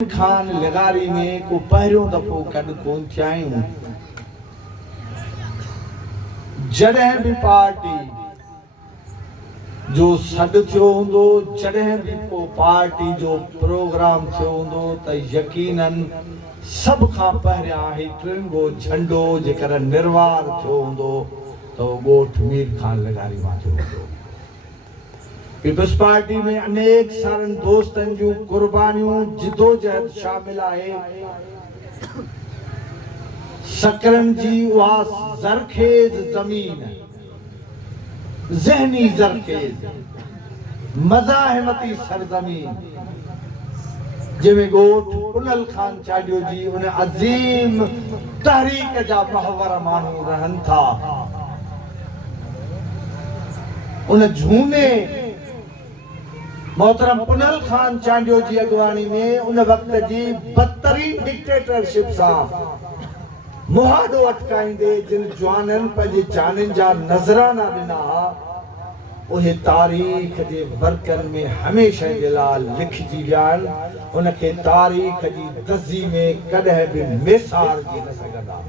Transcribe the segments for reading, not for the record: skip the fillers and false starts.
खान लगारी में को पहिरियों दफ़ो गॾु कोन थिया आहियूं। जॾहिं बि पार्टी जो सॾु थियो हूंदो, जॾहिं बि को पार्टी जो प्रोग्राम थियो हूंदो त यकीनन सभ खां पहिरियां ही तिरंगो झंडो जेकर निर्वार थियो हूंदो त उहो ॻोठ मीर खान लगारी मां थियो हूंदो। पीपल्स पार्टी में अनेक सारनि दोस्तनि जूं कुर्बानियूं जिदोजहद शामिल आहे। सकरन जी उहा ज़रखेज़ ज़मीन, ज़हनी ज़रखेज़, मज़ाहिमती सरज़मीन जंहिंमें ॻोठ कुनल खान चाॾियो जी उन अज़ीम तहरीक जा महवर माण्हू रहनि था। उन झूने मोहतरम कुनल खान चांडियो जी अगवानी में उन वक्त जी बदतरीन डिक्टेटरशिप सां मुहादो अटकाईंदे जिन जवाननि पंहिंजे जाननि जा नज़राना ॾिना, उहे तारीख़ जे वर्कनि में हमेशह जे लाइ लिखिजी विया आहिनि। उनखे तारीख़ जी दज़ी में कॾहिं बि मेसारजी न सघंदा।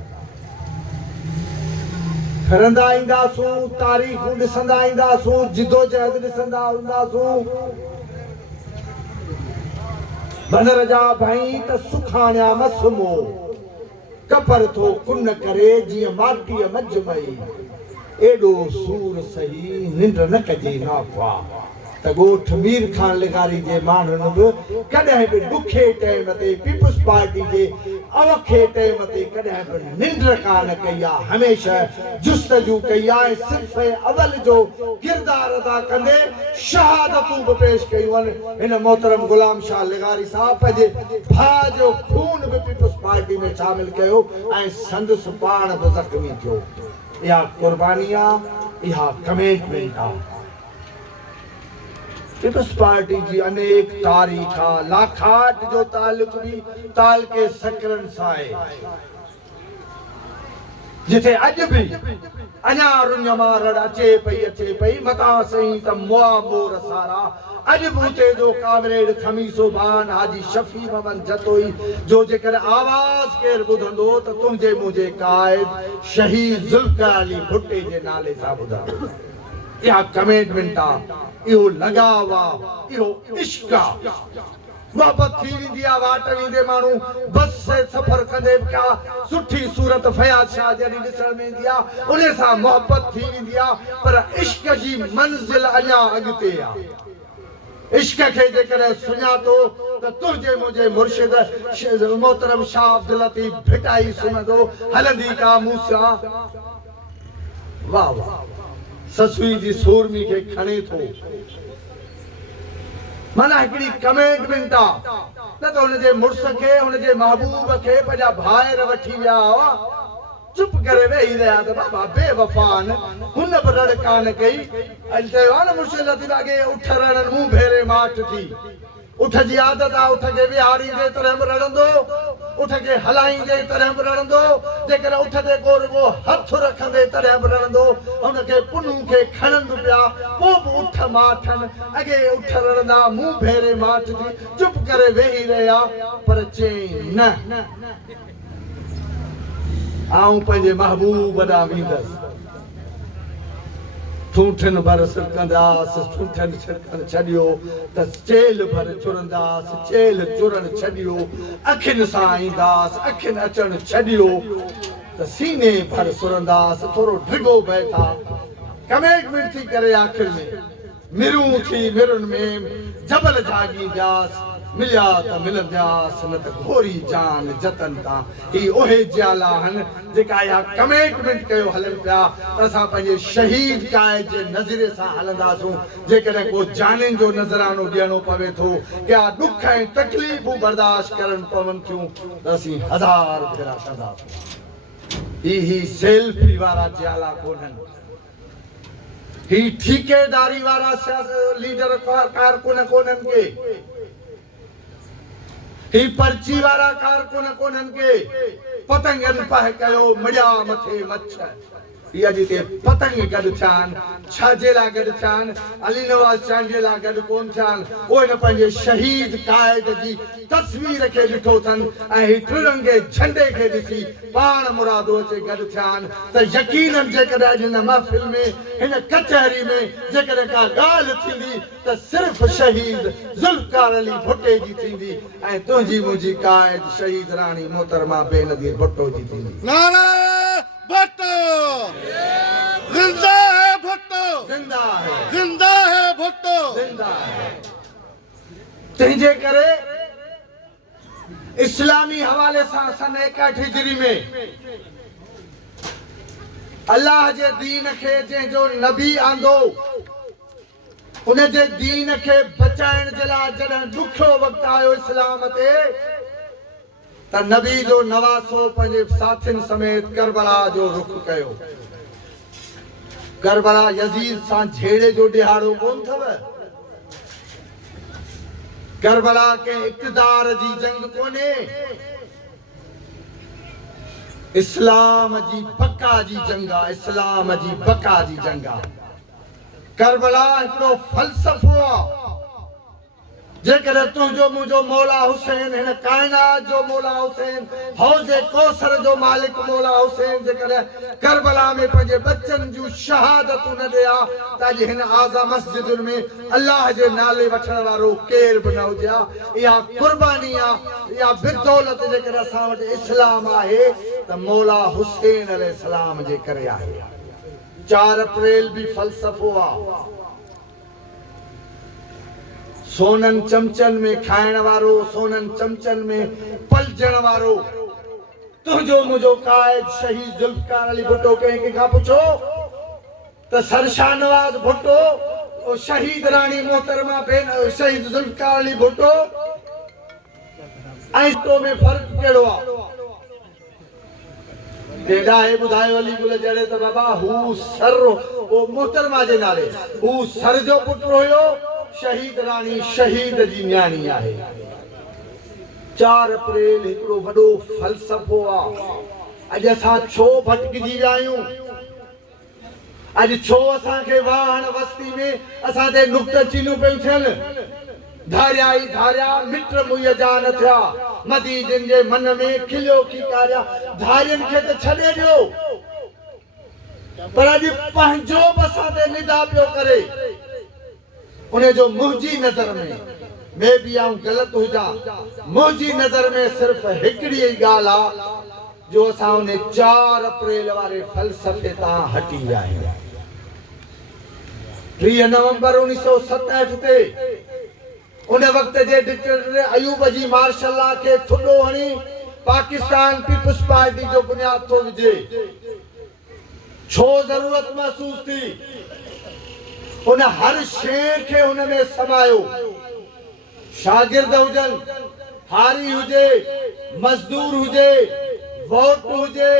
फिरंदा ईंदासूं, तारीख़ूं ॾिसंदा ईंदासूं, जिदोजहद ॾिसंदा ईंदासूं। बंदर जा भई त सुखाणिया मसमो कपर थो कुन करे जीअं माटीअ मजमई, एॾो सूर सही निंड न कजे नाफ़ा। त ॻोठ मीर खान लगारी जे माण्हुनि बि कॾहिं बि ॾुखे टाइम ते पीपल्स पार्टी जे अवखे टाइम ते कॾहिं बि निंड कान कई आहे। हमेशह जुस्तजू कई आहे। सिर्फ़ अवल जो किरदार अदा कंदे शहादतूं बि पेश कयूं आहिनि। हिन मोहतरम गुलाम शाह लगारी साहब पंहिंजे भाउ जो खून बि पीपल्स पार्टी में शामिल कयो ऐं संदसि पाण बि ज़ख़्मी थियो। इहा कुर्बानी आहे, इहा कमिटमेंट आहे। पीपल्स पार्टी जी अनेक तारीख़ आहे। लाखाट जो तालुक भी तालके सकरन सां आहे, जिथे अॼु बि अञा रुञ मारड़ अचे पई मतां सही त मुआ मोर सारा। अॼु बि उते जो कामरेड खमीसो बान हाजी शफी मोहम्मद जतोई जो जेकर आवाज़ केर ॿुधंदो त तुंहिंजे मुंहिंजे क़ाइद शहीद ज़ुल्फ़िकार अली भुट्टे जे नाले सां ॿुधंदो। इहा कमिटमेंट आहे, इहो लगाव आहे, इहो इश्क आहे। मोहबत थी वेंदी आहे वाट वेंदे माण्हू बस से सफ़र कंदे क्या सुठी सूरत फयाज़ शाह जॾहिं ॾिसण में ईंदी आहे उन सां मोहबत थी वेंदी आहे। पर इश्क जी मंज़िल अञा अॻिते आहे। इश्क खे जेकॾहिं सुञातो त तुंहिंजे मुंहिंजे मुर्शिद मोहतरम शाह अब्दुल लतीफ़ भिटाई सुम्हंदो हलंदी का मूंसां। वाह वाह, ससुई जी सूरमी खे खणे थो। माना हिकिड़ी कमिटमेंट आहे। न त हुनजे मुड़ुस खे हुनजे महबूब खे पंहिंजा भाइर वठी विया हुआ, चुप करे वेही रहिया त बाबा बेवफ़ान हुन बि रड़ कान कई। अॼु चयो आहे न मुर्शिद लतीफ़ अॻे उठ रणनि मूं भेरे माठ थी। उठ जी आदत आहे, उठ खे विहारींदे तरह बि रड़ंदो, उठ खे हलाईंदे तरह बि रड़ंदो, जेकर उठ ते को रुगो हथ रखंदे तरह बि रड़ंदो। हुनखे पुनू खे खणनि बि पिया, पोइ बि उठ माठनि अॻे उठ रड़ंदा मूं भेरे माठ थी। चुप करे वेही रहिया पर चई न, आऊं पंहिंजे महबूब ॾांहुं वेंदसि। ठूठनि भर सिरकंदासीं, ठूठनि छिड़कनि छॾियो त चेल भर चुरंदासीं, चेल चुरण छॾियो। अखियुनि सां ईंदासीं, अखियुनि अचणु छॾियो त सीने भर सुरंदासीं। थोरो ढिघो बहे था कमिटमेंट थी करे आख़िर में मिरूं थी मिरुनि में जबल जाॻींदासीं। मिलिया त मिलंदासीं, न त घोरी जान जतन तां। ही उहे जियाला आहिनि जेका इहा कमिटमेंट कयो हलनि पिया त असां पंहिंजे शहीद क़ाइद जे नज़रिए सां हलंदासूं। जेकॾहिं को जाननि जो नज़रानो ॾियणो पवे थो, क्या ॾुख ऐं तकलीफ़ूं बर्दाश्त करणु पवनि थियूं त असीं हज़ार भेरा कंदासीं। ही सेल्फी वारा जियाला कोन्हनि, ही ठेकेदारी वारा लीडर कारकुन कोन्हनि के, ही पर्ची वारा कारकुन कोन्हनि के। पतंगनि पह कयो मिड़िया मथे मच्छर, इहा जिते पतंग गॾु थियानि छाजे लाइ गॾु थियानि अली नवाज़ शाह जे लाइ गॾु कोन थियानि उहे न पंहिंजे शहीद क़ाइद जी तस्वीर खे ॾिठो अथनि ऐं ही तिरंगे झंडे खे ॾिसी पाण मुरादो अचे गॾु थियानि त यकीनन जेकॾहिं हिन महफ़िल में हिन कचहरी में जेकॾहिं का ॻाल्हि थींदी त सिर्फ़ु शहीद ज़ुल्फ़कार अली भुट्टे जी थींदी ऐं तुंहिंजी मुंहिंजी क़ाइद शहीद राणी मोहतरमा बेनज़ीर भुट्टो जी थींदी। नारा भुट्टो जिंदा है भुट्टो जिंदा है जिंदा है भुट्टो जिंदा है। तंहिंजे करे इस्लामी हवाले सां सन 61 हिजरी में अल्लाह जे दीन खे जंहिंजो नबी आंदो उन जे दीन खे बचाइण जे लाइ जॾहिं ॾुखियो वक़्तु आयो इस्लाम ते त नबी जो नवासो पंहिंजे साथियुनि समेत करबला जो रुख कयो। करबला यज़ीद सां झेड़े जो ॾिहाड़ो कोन अथव, करबला के इक़्तिदार जी जंग कोन्हे, इस्लाम जी बका जी जंग आहे, इस्लाम जी बका जी जंग आहे। करबला हिकिड़ो फ़लसफ़ो आहे। जेकॾहिं तुंहिंजो मुंहिंजो मौला हुसैन हिन काइनात जो मौला हुसैन हौज़े कौसर जो मालिक मौला हुसैन जेकॾहिं करबला में पंहिंजे बच्चनि जूं शहादतूं न ॾिया त अॼु हिन आज़ा मस्जिदुनि में अलाह जे नाले वठण वारो केर बि न हुजे हा। इहा कुर्बानी आहे, इहा बिदौलत जेकॾहिं असां वटि इस्लाम आहे त मौला हुसैन अलैहिस्सलाम जे करे आहे। 4 अप्रैल बि फ़लसफ़ो आहे। सोनन चमचन में खाइण वारो, सोनन चमचन में पलजण वारो तुंहिंजो मुंहिंजो क़ाइद शहीद ज़ुल्फ़कार अली भुट्टो कंहिं खां पुछो त सरशाह नवाज़ भुट्टो शहीद राणी मोहतरमा शहीद ज़ुल्फ़कार अली भुट्टो ऐं तो में फ़र्क़ु कहिड़ो आहे? तेॾा हे ॿुधायो अली गुल जड़े त बाबा हू सर ओ मोहतरमा जे नाले हू सर जो पुटु हुयो, शहीद राणी शहीद जी न्याणी आहे। 4 अप्रैल हिकिड़ो वॾो फ़लसफ़ो आहे। अॼु असां छो भटकिजी विया आहियूं? अॼु छो असांखे वाहण वस्ती में असां ते नुक्तचीनूं पियूं थियनि? धारिया ई धारिया मिट मुईअ जा न थिया, मदी जिन जे मन में खिलियो खीकारिया। धारियुनि खे त छॾे ॾियो, पर अॼु पंहिंजो बि असां ते निदा पियो करे। उन जो मुंहिंजी नज़र में बि आऊं ग़लति हुजां, मुंहिंजी नज़र में सिर्फ़ हिकिड़ी ई ॻाल्हि आहे जो असां उन 4 अप्रैल वारे फ़लसफ़े तां हटी विया आहियूं। 3 नवंबर 1967 ते उन वक़्त जे डिक्टेटर अयूब जी मार्शल लॉ खे थुॾो हणी पाकिस्तान पीपल्स पार्टी जो बुनियाद थो विझे। छो ज़रूरत महसूस थी? उन हर शइ खे उन में समायो। शागिर्द हुजनि, हारी हुजे, मज़दूर हुजे, वोट हुजे,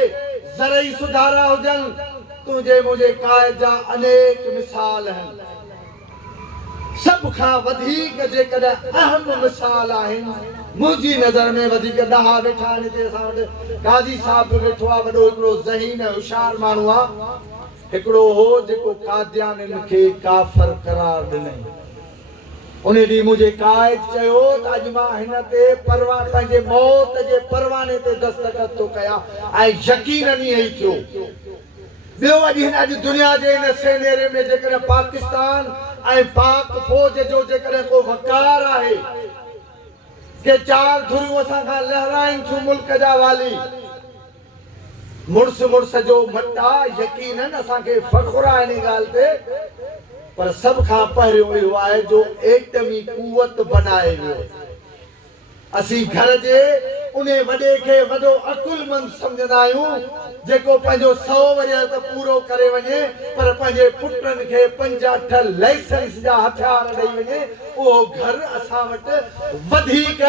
ज़रई सुधारा हुजनि, तुंहिंजे मुंहिंजे क़ाइद जा अनेक मिसाल आहिनि। सभ खां वधीक जेकॾहिं अहम मिसाल आहिनि मुंहिंजी नज़र में वधीक ॾहा वेठा आहिनि। हिते असां वटि काज़ी साहिब बि वेठो आहे, वॾो हिकिड़ो ज़हीन होशियार माण्हू आहे। हिकिड़ो हो जेको कादियानियुनि खे काफ़िर करार ॾिनई। उन ॾींहुं मुंहिंजे क़ाइद चयो त अॼु मां हिन ते पंहिंजे मौत जे परवाने ते दस्तख़त थो कयां ऐं यकीनन ई थियो। ॿियो अॼु दुनिया जे हिन सेनेरे में जेकॾहिं पाकिस्तान ऐं पाक फ़ौज जो जेकॾहिं को वकार आहे के 4 धुरियूं असां खां लहराइनि थियूं मुल्क जा वाली, मुड़स जो मटा यकीनन असांखे फ़ख्रु आहे इन ॻाल्हि ते, पर सभ खां पहिरियों इहो आहे जो एटमी कुवत बनाए वियो। असीं घर जे उन वॾे खे वॾो अकुलमंद सम्झंदा आहियूं जेको पंहिंजो 100 वरिया त पूरो करे वञे, पर पंहिंजे पुटनि खे 5-8 लाइसेंस जा हथियार ॾेई वञे। उहो घर असां वटि वधीक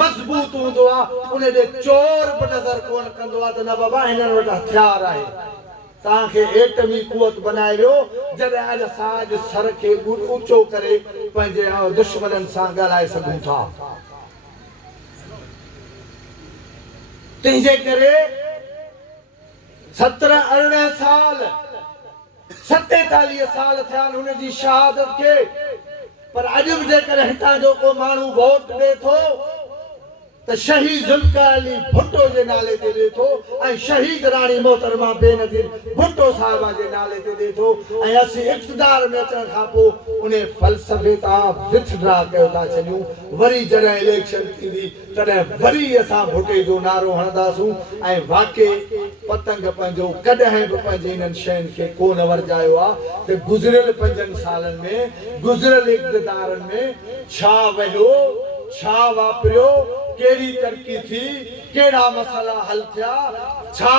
मज़बूत हूंदो आहे, उन ॾे चोर बि नज़र कोन कंदो आहे त न बाबा हिननि वटि हथियार आहे। तव्हांखे एटमी कुवत बनाए वियो जॾहिं अॼु असां सर खे ऊचो करे पंहिंजे दुश्मननि सां ॻाल्हाए सघूं था। तंहिंजे करे 17-18 साल 47 साल थिया आहिनि हुन जी शहादत खे पर अॼु बि जेकर हितां जो को माण्हू वोट ॾे थो त शहीद ज़ुल्फ़िकार अली भुट्टो जे नाले ते ॾे थो ऐं शहीद राणी मोहतरमा बेनज़ीर भुट्टो साहिबा जे नाले ते ॾे थो ऐं असीं इक़्तिदार में अचण खां पोइ उन फ़लसफ़े तां विथड्रा कयो था छॾियूं वरी जॾहिं इलेक्शन थींदी तॾहिं वरी असां भुट्टे जो नारो हणंदासूं ऐं वाक़ई पतंग पंहिंजो कॾहिं बि पंहिंजे इन्हनि शयुनि खे कोन वरजायो आहे त गुज़िरियल 5 सालनि में गुज़िरियल इक़्तिदारनि में छा वहियो छा वापरियो केड़ी तरक्की थी केड़ा मसला हल थिया छा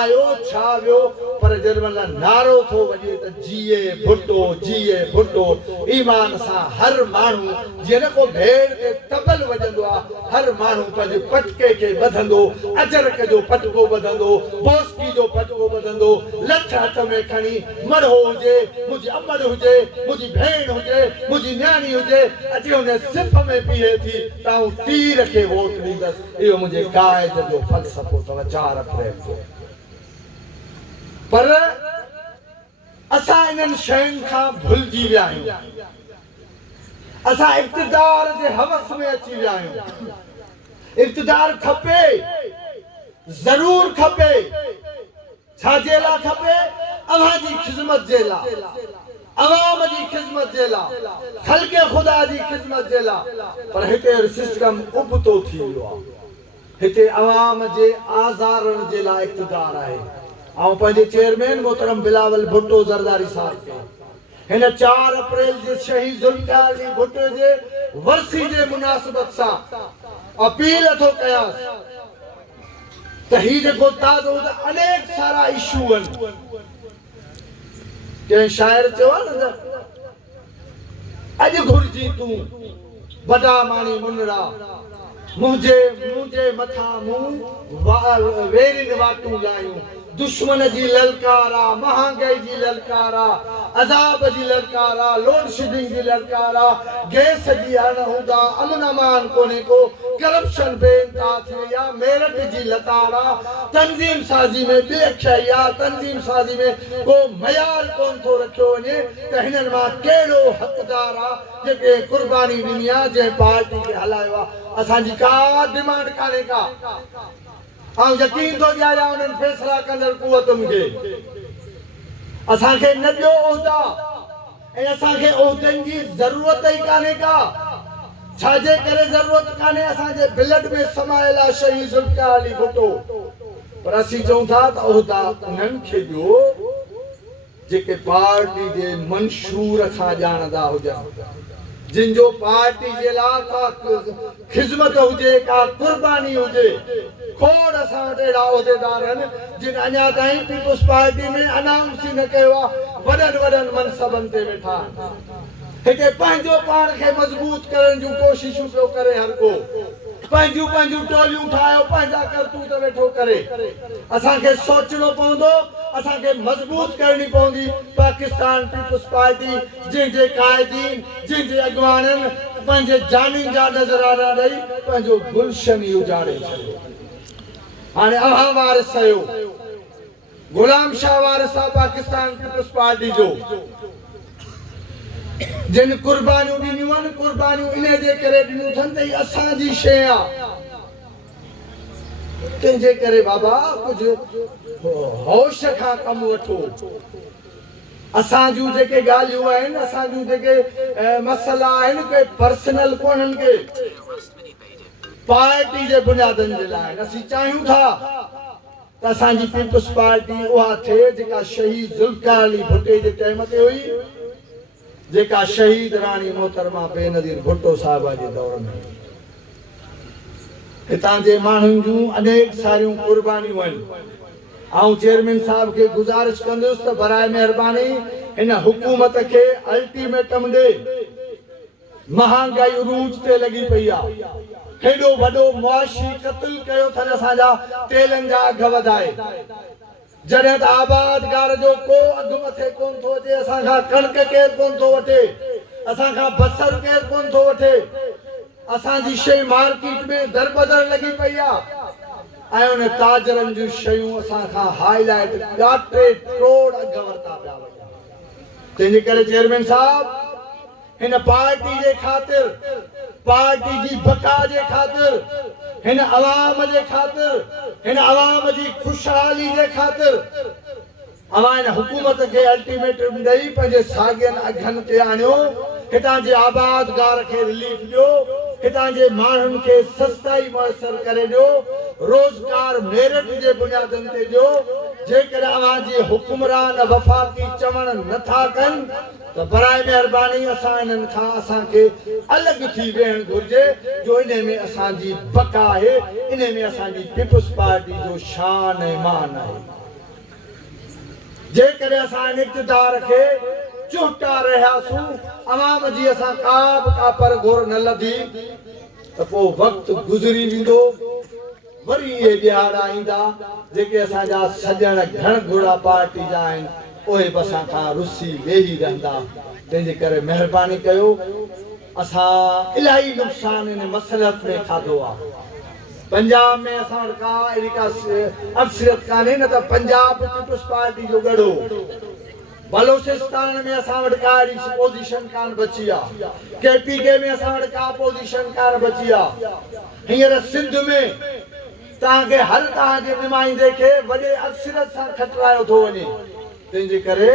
आयो छा वियो पर जर्मन नारो थो वॼे त जिए भुट्टो ईमान सां हर माण्हू जीअं न को भेड़ ते तबल वॼंदो आहे हर माण्हू पंहिंजे पटके खे ॿधंदो अजरक जो पटको ॿधंदो बोस्की जो पटको ॿधंदो लठ हथ में खणी मड़ो हुजे मुंहिंजी अमड़ हुजे मुंहिंजी भेण हुजे मुंहिंजी न्याणी हुजे अॼु हुन सिफ़ में बीहे थी त आऊं तीर खे वोट ॾींदसि इहो मुंहिंजे क़ाइद जो फ़लसफ़ो अथव 4 अप्रैल जो पर असां इन्हनि शयुनि खां भुलिजी विया आहियूं असां इक़्तिदार जे हवस में अची विया आहियूं इक़्तिदार खपे ज़रूर खपे छाजे लाइ खपे अव्हां जी ख़िदमत जे लाइ अवाम जी ख़िदमत जे लाइ ख़ल्क़े ख़ुदा जी ख़िदमत जे लाइ पर हिते सिस्टम उबतो थी वियो आहे हिते अवाम जे आज़ारनि जे लाइ इक़्तिदार आहे ऐं पंहिंजे चेयरमैन मोहतरम बिलावल भुट्टो ज़रदारी साहिब खे हिन 4 अप्रैल जे शहीद ज़ुल्फ़िकार अली भुट्टो जे वरसी जे मुनासिबत सां अपील थो कयांसि त ही जेको ताज़ो अनेक सारा इशू आहिनि के शायर चयो न अॼु घुरिजी तूं वॾा माणी मुनरा मुंहिंजे मथां मूं वेरिन वाटूं लायूं दुश्मन जी ललकारा महांगाई जी ललकारा अज़ाब जी ललकारा लोड शेडिंग जी ललकारा गैस जी अनहूदा अमन अमान कोने को करप्शन बेनता थी या मेरठ जी लतारा तंजीम साज़ी में बेख्या तंजीम साज़ी में को मयार कोन थो रखियो वञे त हिननि मां कहिड़ो हक़दार आहे जेके कुर्बानी ॾिनी आहे जंहिं पार्टी खे हलायो आहे असांजी का डिमांड कान्हे का ऐं यकीन थो ॾियारियां उन्हनि फ़ैसिला कंदड़ क़ुवतुनि खे असांखे न ॾियो उहिदा ऐं असांखे उहिदनि जी ज़रूरत ई कान्हे का छाजे करे ज़रूरत कान्हे असांजे ब्लड में समायल आहे शहीद ज़ुल्फ़िकार अली भुट्टो पर असीं चऊं था त उहिदा उन्हनि खे ॾियो जेके पार्टी जे मंशूर खां ॼाणंदा हुजनि जिन जो पार्टी जे लाइ का ख़िदमत हुजे का कुर्बानी हुजे खोड़ असां वटि अहिड़ा उहिदेदार आहिनि जिन अञा ताईं पीपुल्स पार्टी में अनाउंस ई न कयो आहे वॾनि मनसबनि ते वेठा हिते पंहिंजो पाण खे मज़बूत करण जूं कोशिशूं पियो करे हर को पंहिंजूं टोलियूं ठाहियो पंहिंजा करतूत वेठो करे असांखे सोचणो पवंदो असांखे मज़बूत करणी पवंदी पाकिस्तान पीपुल्स पार्टी जंहिंजे काइदीन जंहिंजे अॻवाननि पंहिंजे जानियुनि जा नज़राना ॾेई पंहिंजो गुलशन ई उजाड़े छॾियो हाणे अव्हां वारिस आहियो गुलाम शाह वारिस आहे पाकिस्तान पीपुल्स पार्टी जो जिन कुर्बानियूं ॾिनियूं आहिनि कुर्बानियूं इन जे करे ॾिनियूं अथनि त हीअ असांजी शइ आहे तंहिंजे करे बाबा कुझु होश खां कमु वठो असांजूं जेके ॻाल्हियूं आहिनि असांजूं जेके मसला आहिनि के पर्सनल कोन्हनि के पार्टी जे बुनियादनि जे लाइ असीं चाहियूं था त असांजी पीपुल्स पार्टी उहा थिए जेका शहीद ज़ुल्फ़िकार अली भुट्टे जे टाइम ते हुई जेका शहीद राणी मोहतरमा बेनज़ीर भुट्टो साहिबा जे दौर में हितां जे माण्हुनि जूं अनेक सारियूं कुर्बानियूं आहिनि ऐं चेयरमैन साहिब खे गुज़ारिश कंदुसि त बराए महिरबानी हिन हुकूमत खे अल्टीमेटम ॾे महांगाई उरूज ते लॻी पई आहे हेॾो वॾो मुआशी क़त्ल कयो अथनि असांजा तेलनि जा अघ वधाए जॾहिं त आबादगार जो को अघु मथे कोन थो अचे असांखां कणिक केरु कोन थो वठे असांखां बसर केरु कोन थो वठे असांजी शइ मार्केट में दरबदर लॻी पई आहे ऐं उन ताजरनि जूं शयूं असांखां हाईलाइट 2-3 करोड़ अघ वरिता पिया वञनि तंहिंजे करे चेयरमैन साहब हिन पार्टी जे ख़ातिर, पार्टी जी बका जे ख़ातिर, हिन अवाम जे ख़ातिर, हिन अवाम जी खुशहाली जे ख़ातिर अवां हिन हुकूमत खे अल्टीमेटम ॾेई पंहिंजे साॻियनि अघनि ते आणियो। हितां जे आबादगार खे रिलीफ ॾियो, हितां जे माण्हुनि खे सस्ताई मुयसर करे ॾियो, रोज़गार मेरिट जे बुनियादनि ते ॾियो। जेकर अवां जे हुकुमरान वफ़ाक़ी चवण नथा कनि त बराए महिरबानी असां हिननि खां असांखे अलॻि थी वेहणु घुरिजे, जो इन में असांजी बका आहे, इन में असांजी पीपुल्स पार्टी जो शान ऐं मान आहे। जेकर असां हिन इक़्तिदार खे चुहटा रहियासीं, अवाम जी असां का पर घुर न लधी त पोइ वक़्तु गुज़री वेंदो, वरी इहे ॾिहाड़ा ईंदा जेके असांजा सॼण घण घुरा पार्टी जा आहिनि, उहे बि असां खां रुसी वेही रहंदा। तंहिंजे करे महिरबानी कयो, असां इलाही नुक़सान हिन मसलत में खाधो आहे। पंजाब में असां वटि का अहिड़ी का अक्सरियत कान्हे, न त पंजाब पीपुल्स पार्टी जो गढ़ो। बलोचिस्तान में असां वटि का अहिड़ी पोज़ीशन कान बची आहे, KPK में असां वटि का पोज़ीशन कान बची आहे। हींअर सिंध में तव्हांखे हर तव्हांजे नुमाइंदे खे वॾे अक्सरियत सां खटरायो थो वञे। तंहिंजे करे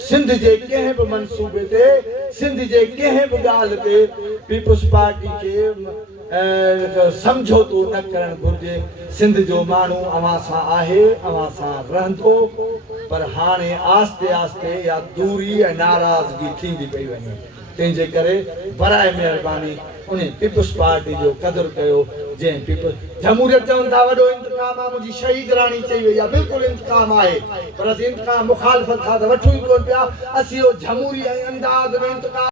सिंध जे कंहिं बि मनसूबे ते, सिंध जे कंहिं बि ॻाल्हि ते पीपुल्स पार्टी खे समझोतो न करणु घुरिजे। सिंध जो माण्हू अवां सां आहे, अवां सां रहंदो, पर हाणे आस्ते आस्ते या दूरी ऐं नाराज़गी थींदी पई वञे। तंहिंजे करे बराए महिरबानी उन पीपुल्स पार्टी जो क़दुरु कयो। जंहिं पीपुल्स जमहूरियत चवनि था वॾो इंतकाम आहे, मुंहिंजी शहीद राणी चई वई आहे, बिल्कुलु इंतकाम आहे, पर असीं इंतकाम मुखालफ़त खां त वठूं ई कोन पिया। असीं जमहूरी अंदाज़ में इंतकाम